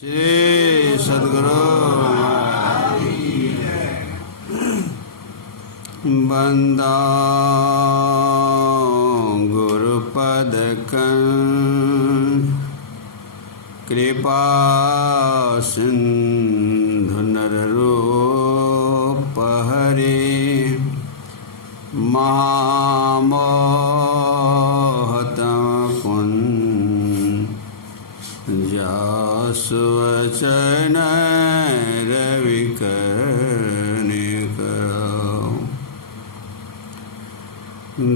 श्री सद्गुरु बंदा गुरुपद कृपा सिंधु नररूप हरे महामोहतम सुवचन रविकर्णिकरो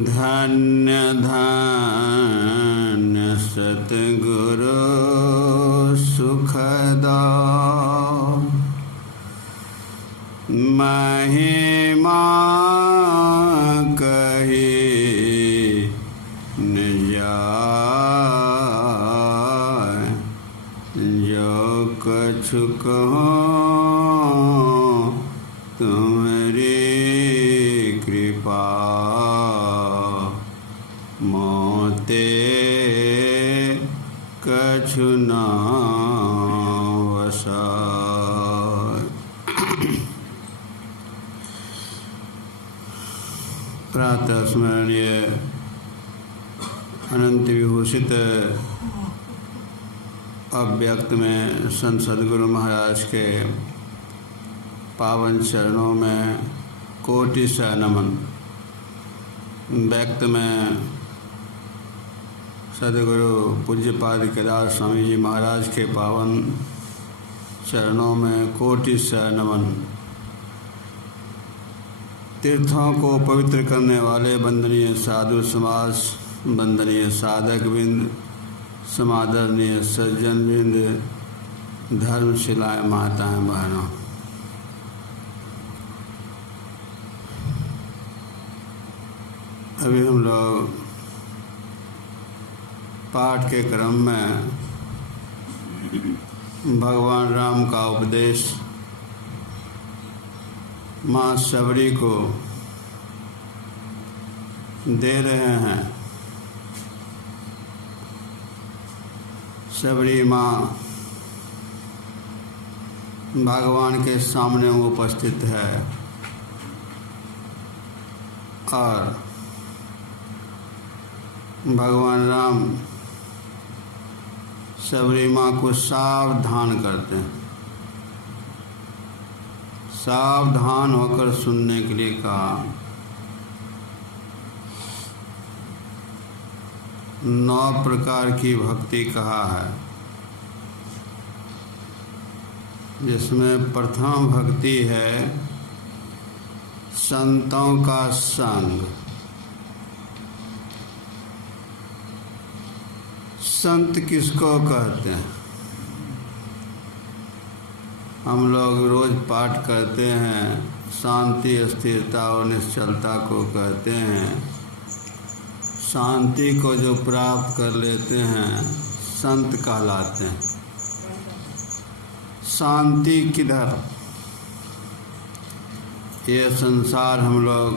धन्य धन्य सतगुरु सुखदा महिमा कही न जाय जो कछु कहो तुम्हारी कृपा मोते कछु न वसाय। प्रातः स्मरणीय अनंत विभूषित अव्यक्त में संत सद्गुरु महाराज के पावन चरणों में कोटि सा नमन। व्यक्त में सद्गुरु पूज्यपाद केदार स्वामी जी महाराज के पावन चरणों में कोटि सा नमन। तीर्थों को पवित्र करने वाले वंदनीय साधु समाज, वंदनीय साधक बिंद, समादरणीय सज्जन बिंद, धर्मशिलाएँ, माताएं, बहनों, अभी हम लोग पाठ के क्रम में भगवान राम का उपदेश माँ शबरी को दे रहे हैं। शबरी माँ भगवान के सामने उपस्थित है और भगवान राम शबरी माँ को सावधान करते हैं। सावधान होकर सुनने के लिए कहा। 9 प्रकार की भक्ति कहा है, जिसमें प्रथम भक्ति है संतों का संग। संत किसको कहते हैं? हम लोग रोज पाठ करते हैं, शांति, स्थिरता और निश्चलता को कहते हैं। शांति को जो प्राप्त कर लेते हैं संत कहलाते हैं। शांति किधर? ये संसार, हम लोग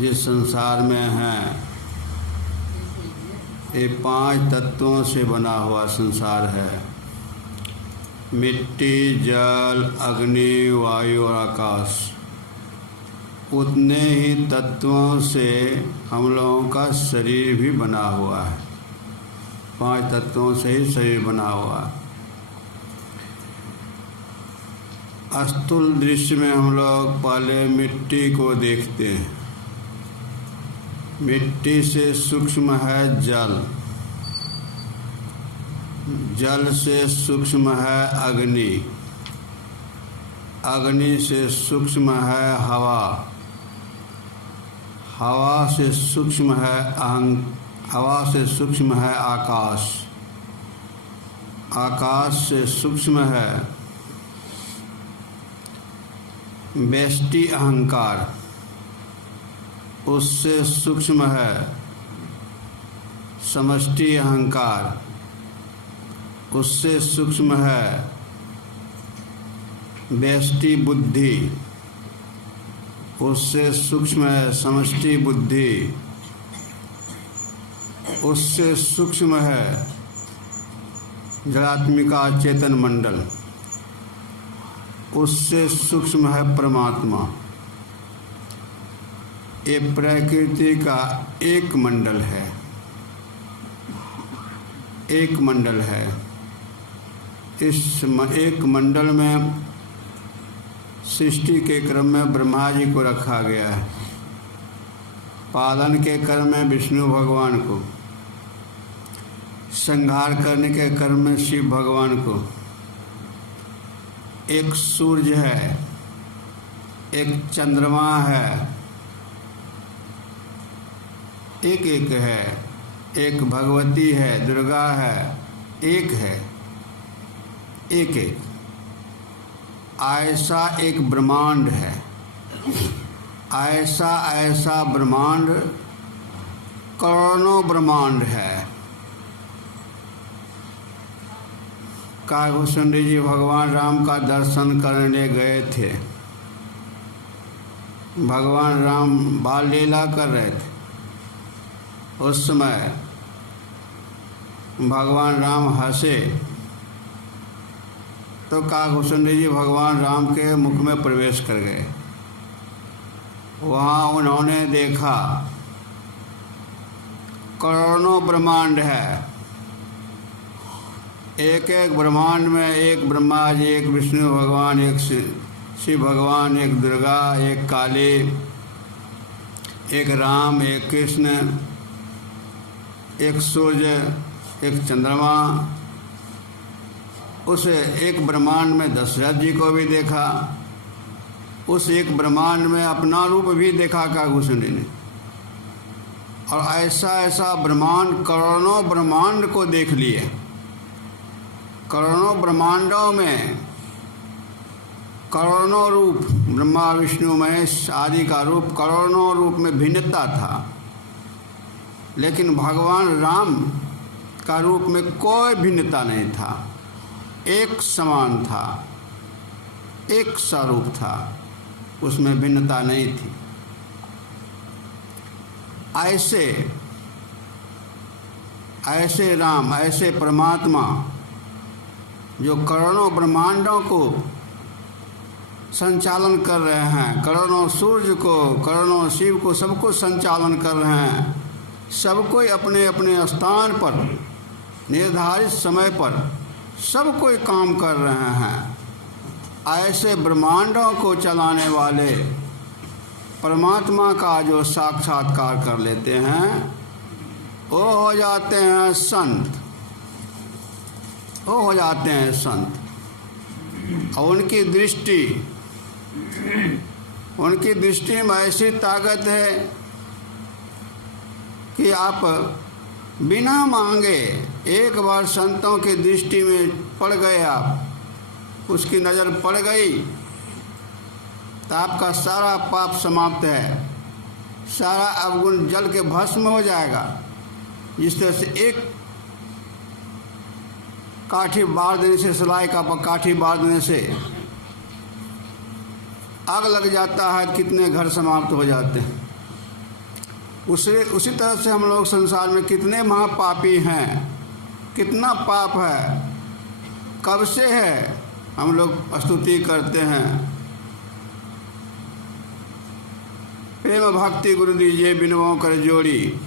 जिस संसार में हैं, ये 5 तत्वों से बना हुआ संसार है। मिट्टी, जल, अग्नि, वायु और आकाश। उतने ही तत्वों से हम लोगों का शरीर भी बना हुआ है। 5 तत्वों से ही शरीर बना हुआ है। स्थूल दृश्य में हम लोग पहले मिट्टी को देखते हैं। मिट्टी से सूक्ष्म है जल, जल से सूक्ष्म है अग्नि, अग्नि से सूक्ष्म है हवा, हवा से सूक्ष्म है हवा से सूक्ष्म है आकाश, आकाश से सूक्ष्म है व्यष्टि अहंकार, उससे सूक्ष्म है समष्टि अहंकार, उससे सूक्ष्म है व्यष्टि बुद्धि, उससे सूक्ष्म है समष्टि बुद्धि, उससे सूक्ष्म है जड़ात्मिका चेतन मंडल, उससे सूक्ष्म है परमात्मा। ये प्रकृति का एक मंडल है, एक मंडल है। इस एक मंडल में सृष्टि के क्रम में ब्रह्मा जी को रखा गया है, पालन के क्रम में विष्णु भगवान को, संहार करने के क्रम में शिव भगवान को। एक सूर्य है, एक चंद्रमा है, एक एक है, एक भगवती है, दुर्गा है, एक है, एक एक। ऐसा एक ब्रह्मांड है, ऐसा ऐसा ब्रह्मांड, करोड़ों ब्रह्मांड है। काकभूषण जी भगवान राम का दर्शन करने गए थे। भगवान राम बाल लीला कर रहे थे। उस समय भगवान राम हंसे तो काकभूषण जी भगवान राम के मुख में प्रवेश कर गए। वहाँ उन्होंने देखा करोड़ों ब्रह्मांड है, एक एक ब्रह्मांड में एक ब्रह्मा जी, एक विष्णु भगवान, एक शिव भगवान, एक दुर्गा, एक काली, एक राम, एक कृष्ण, एक सूर्य, एक चंद्रमा। उस एक ब्रह्मांड में दशरथ जी को भी देखा, उस एक ब्रह्मांड में अपना रूप भी देखा काकभूषण जी ने। और ऐसा ऐसा ब्रह्मांड, करोड़ों ब्रह्मांड को देख लिए। करोड़ों ब्रह्मांडों में करोड़ों रूप, ब्रह्मा विष्णु महेश आदि का रूप, करोड़ों रूप में भिन्नता था, लेकिन भगवान राम का रूप में कोई भिन्नता नहीं था, एक समान था, एक सा रूप था, उसमें भिन्नता नहीं थी। ऐसे ऐसे राम, ऐसे परमात्मा जो करोड़ों ब्रह्मांडों को संचालन कर रहे हैं, करोड़ों सूर्य को, करोड़ों शिव को, सबको संचालन कर रहे हैं, सब कोई अपने अपने स्थान पर निर्धारित समय पर सब कोई काम कर रहे हैं। ऐसे ब्रह्मांडों को चलाने वाले परमात्मा का जो साक्षात्कार कर लेते हैं वो हो जाते हैं संत, वो हो जाते हैं संत। और उनकी दृष्टि में ऐसी ताकत है कि आप बिना मांगे एक बार संतों की दृष्टि में पड़ गए, आप उसकी नज़र पड़ गई तो आपका सारा पाप समाप्त है, सारा अवगुण जल के भस्म हो जाएगा। जिस तरह से एक काठी बार देने से, सिलाई का काठी बार देने से आग लग जाता है, कितने घर समाप्त हो जाते हैं। उसी तरह से हम लोग संसार में कितने महापापी हैं, कितना पाप है, कब से है हम लोग स्तुति करते हैं, प्रेम भक्ति गुरु दीजिए बिनवों कर जोड़ी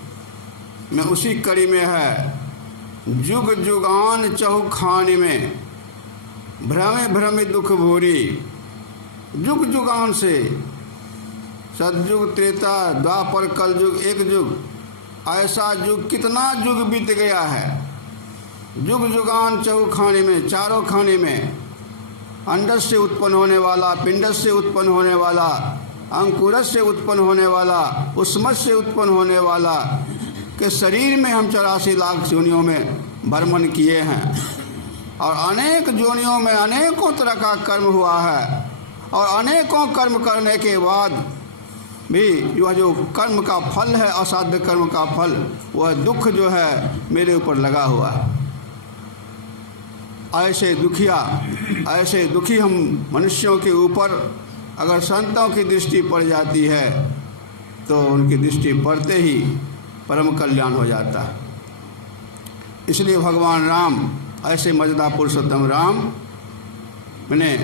में उसी कड़ी में है। जुग जुगान चहुखान में भ्रमे भ्रमे दुख भूरी। जुग जुगान से सतयुग, त्रेता, द्वापर, कल युग, एक युग, ऐसा युग कितना युग बीत गया है। जुग जुगान चहुखाने में, चारों खाने में, अंडस से उत्पन्न होने वाला, पिंडस से उत्पन्न होने वाला, अंकुरस से उत्पन्न होने वाला, उस्मत से उत्पन्न होने वाला के शरीर में हम 84 लाख योनियों में भ्रमण किए हैं। और अनेक योनियों में अनेकों तरह का कर्म हुआ है। और अनेकों कर्म करने के बाद भी यह जो कर्म का फल है, असाध्य कर्म का फल, वह दुख जो है मेरे ऊपर लगा हुआ है। ऐसे दुखी हम मनुष्यों के ऊपर अगर संतों की दृष्टि पड़ जाती है तो उनकी दृष्टि पड़ते ही परम कल्याण हो जाता है। इसलिए भगवान राम ऐसे मर्यादा पुरुषोत्तम राम ने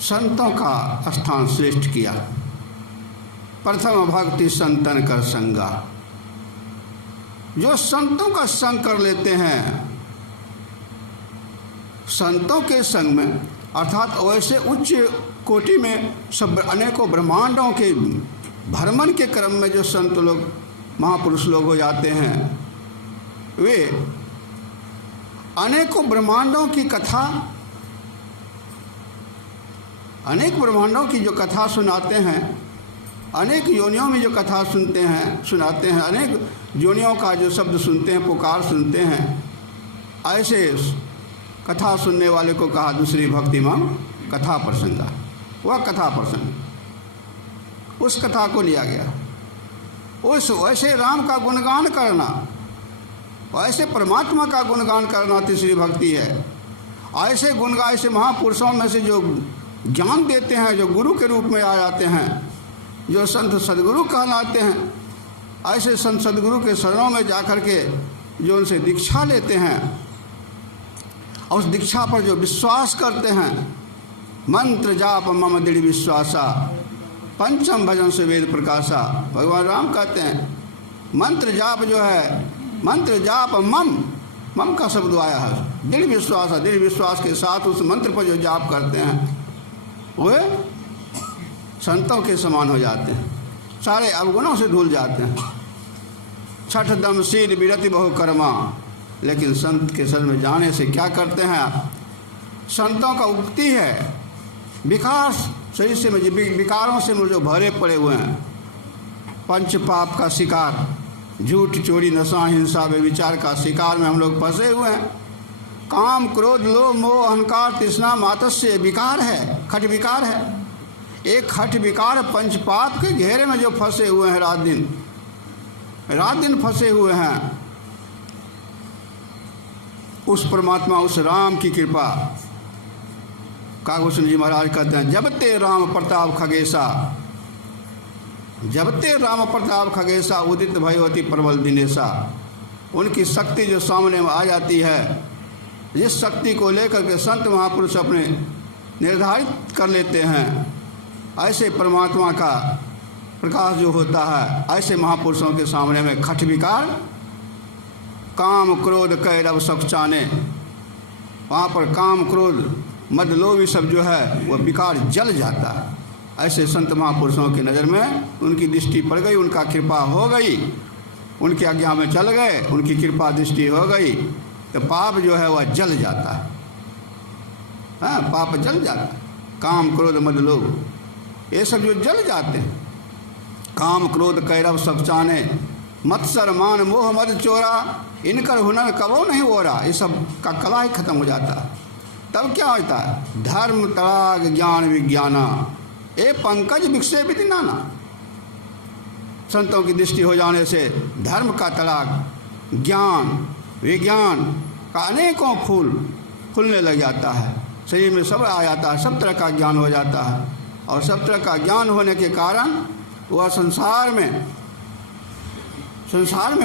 संतों का स्थान श्रेष्ठ किया। प्रथम भक्ति संतन कर संगा, जो संतों का संग कर लेते हैं, संतों के संग में अर्थात वैसे उच्च कोटि में सब अनेकों ब्रह्मांडों के भ्रमण के क्रम में जो संत लोग महापुरुष लोग हो जाते हैं, वे अनेकों ब्रह्मांडों की कथा, अनेक ब्रह्मांडों की जो कथा सुनाते हैं, अनेक योनियों में जो कथा सुनाते हैं, अनेक योनियों का जो शब्द सुनते हैं, पुकार सुनते हैं, ऐसे कथा सुनने वाले को कहा दूसरी भक्तिमान कथा प्रसंगा। वह कथा प्रसंग, उस कथा को लिया गया। उस वैसे राम का गुणगान करना, ऐसे परमात्मा का गुणगान करना तीसरी भक्ति है। ऐसे गुणगान, ऐसे महापुरुषों में से जो ज्ञान देते हैं, जो गुरु के रूप में आ जाते हैं, जो संत सदगुरु कहलाते हैं, ऐसे संत सदगुरु के शरणों में जाकर के जो उनसे दीक्षा लेते हैं और उस दीक्षा पर जो विश्वास करते हैं, मंत्र जाप मम दृढ़ विश्वासा पंचम भजन से वेद प्रकाशा। भगवान राम कहते हैं मंत्र जाप जो है, मंत्र जाप मम का शब्द आया है, दृढ़ विश्वास है। दृढ़ विश्वास के साथ उस मंत्र पर जो जाप करते हैं वे संतों के समान हो जाते हैं, सारे अवगुणों से धुल जाते हैं। छठ दम सीध विरति बहु कर्मा, लेकिन संत के शरण में जाने से क्या करते हैं आप? संतों का उक्ति है, विकार शरीर से विकारों से जो भरे पड़े हुए हैं, पंच पाप का शिकार, झूठ चोरी नशा हिंसा व्यभिचार का शिकार में हम लोग फंसे हुए हैं। काम क्रोध लोभ मोह अहंकार तृष्णा मात्सर्य विकार है, खट विकार है। एक खट विकार पंच पाप के घेरे में जो फंसे हुए हैं, रात दिन फंसे हुए हैं। उस परमात्मा, उस राम की कृपा, कागभूषण जी महाराज कहते हैं जब ते राम प्रताप खगेशा, जब ते राम प्रताप खगेशा उदित भयवती प्रबल दिनेशा। उनकी शक्ति जो सामने में आ जाती है, जिस शक्ति को लेकर के संत महापुरुष अपने निर्धारित कर लेते हैं, ऐसे परमात्मा का प्रकाश जो होता है, ऐसे महापुरुषों के सामने में खट विकार काम क्रोध कैरव सब चाने, वहाँ पर काम क्रोध मद लोभ सब जो है वह विकार जल जाता है। ऐसे संत महापुरुषों की नज़र में उनकी दृष्टि पड़ गई, उनका कृपा हो गई, उनकी आज्ञा में चल गए, उनकी कृपा दृष्टि हो गई, तो पाप जो है वह जल जाता है। हाँ, पाप जल जाता है। काम क्रोध मद लोभ ये सब जो जल जाते हैं, काम क्रोध कैरव सब चाने, मत्सर मान मोह मद चोरा, इनकर हुनर कबो नहीं हो रहा, ये सब का कला ही खत्म हो जाता है। तब क्या होता है? धर्म तड़ाग ज्ञान विज्ञाना, ए पंकज विकसे विधि नाना। संतों की दृष्टि हो जाने से धर्म का तड़ाग, ज्ञान विज्ञान का अनेकों फूल खुलने लग जाता है, शरीर में सब आ जाता है, सब तरह का ज्ञान हो जाता है। और सब तरह का ज्ञान होने के कारण वह संसार में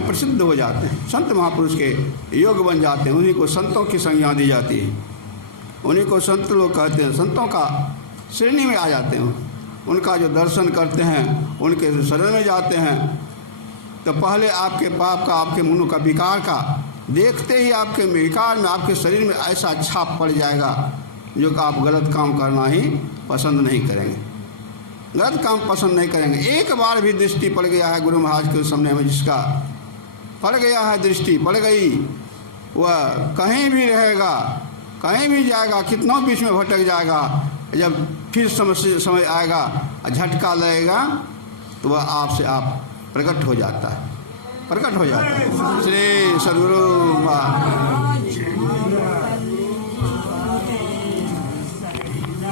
प्रसिद्ध हो जाते हैं। संत महापुरुष के योग बन जाते हैं, उन्हीं को संतों की संज्ञा दी जाती है, उन्हीं को संत लोग कहते हैं, संतों का श्रेणी में आ जाते हैं। उनका जो दर्शन करते हैं, उनके शरण में जाते हैं, तो पहले आपके पाप का, आपके मनो का, विकार का देखते ही आपके विकार में, आपके शरीर में ऐसा छाप पड़ जाएगा जो कि आप गलत काम करना ही पसंद नहीं करेंगे, गलत काम पसंद नहीं करेंगे। एक बार भी दृष्टि पड़ गया है गुरु महाराज के सामने में, जिसका पड़ गया है, दृष्टि पड़ गई, वह कहीं भी रहेगा, कहीं भी जाएगा, कितनों बीच में भटक जाएगा, जब फिर समय आएगा, झटका लगेगा, तो वह आपसे आप प्रकट हो जाता है, प्रकट हो जाता है। श्री सद्गुरु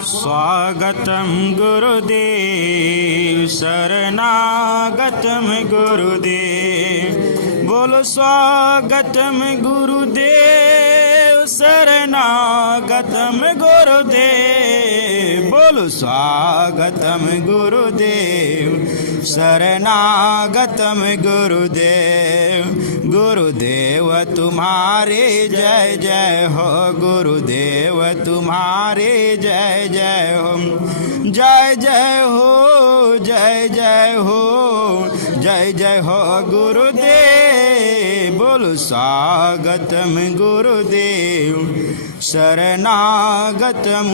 स्वागतम गुरुदेव शरणागतम गुरुदेव, बोलो स्वागतम गुरुदेव शरणागतम गुरुदेव, बोलो स्वागतम गुरुदेव शरणागतम गुरुदेव, गुरुदेव तुम्हारे जय जय हो, गुरुदेव तुम्हारे जय जय हो, जय जय हो, जय जय हो, जय जय हो गुरुदेव। बोलो स्वागतम गुरुदेव, शरणागतम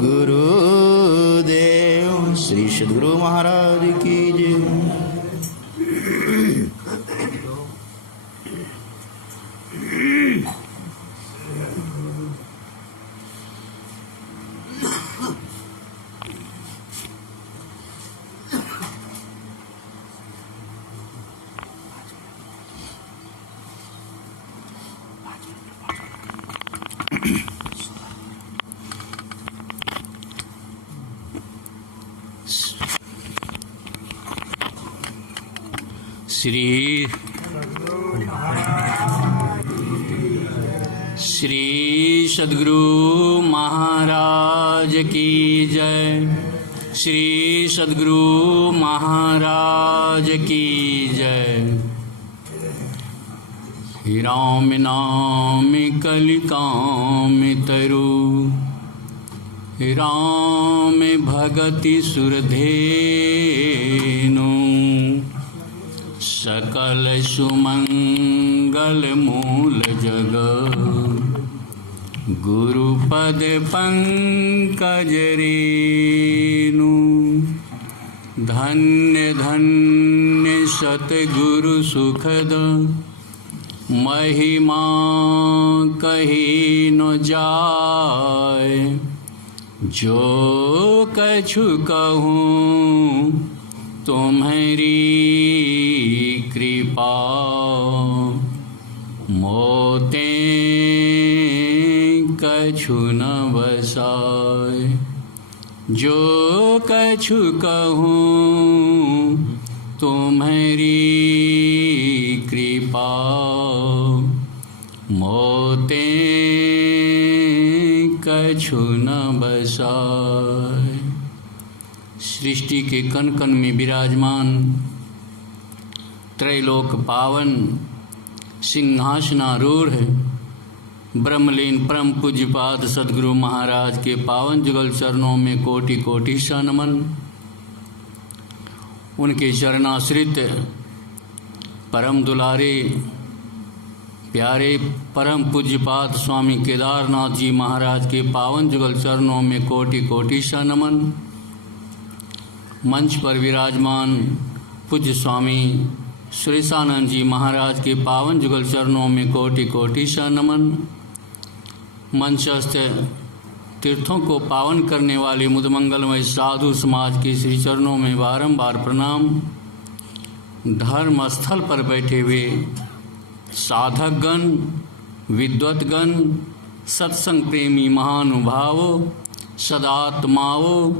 गुरुदेव। श्री सद्गुरु महाराज की जय। श्री सद्गुरु महाराज की जय। श्री सद्गुरु महाराज की जय। राम नाम कलिकाम तरु, राम भगति सुरधेनु, सकल सुमंगल मूल जग, गुरुपद पंकज रेनु। धन्य धन्य सतगुरु सुखद, महिमा कही न जाय। जो कछु कहूँ तुम्हारी कृपा, मोते कछु न बसाय। जो कछु कहूँ तुम्हारी कृपा, मोते कछु न बसाय। सृष्टि के कण कण में विराजमान त्रैलोक पावन सिंहासनारूढ़ ब्रह्मलीन परम पूज्यपाद सद्गुरु महाराज के पावन जुगल चरणों में कोटि कोटि सा नमन। उनके चरणाश्रित परम दुलारे प्यारे परम पूज्यपाद स्वामी केदारनाथ जी महाराज के पावन जुगल चरणों में कोटि कोटि सा नमन। मंच पर विराजमान पूज्य स्वामी सुरेशानंद जी महाराज के पावन जुगल चरणों में कोटि कोटि सा नमन। मंचस्थ तीर्थों को पावन करने वाले मुदमंगलमय साधु समाज के श्री चरणों में बारंबार प्रणाम। धर्म स्थल पर बैठे हुए साधकगण, विद्वतगण, सत्संग प्रेमी महानुभावों, सदात्माओं,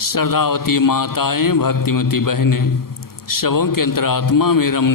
श्रद्धावती माताएं, भक्तिमती बहनें, सबों के अंतरात्मा में रमने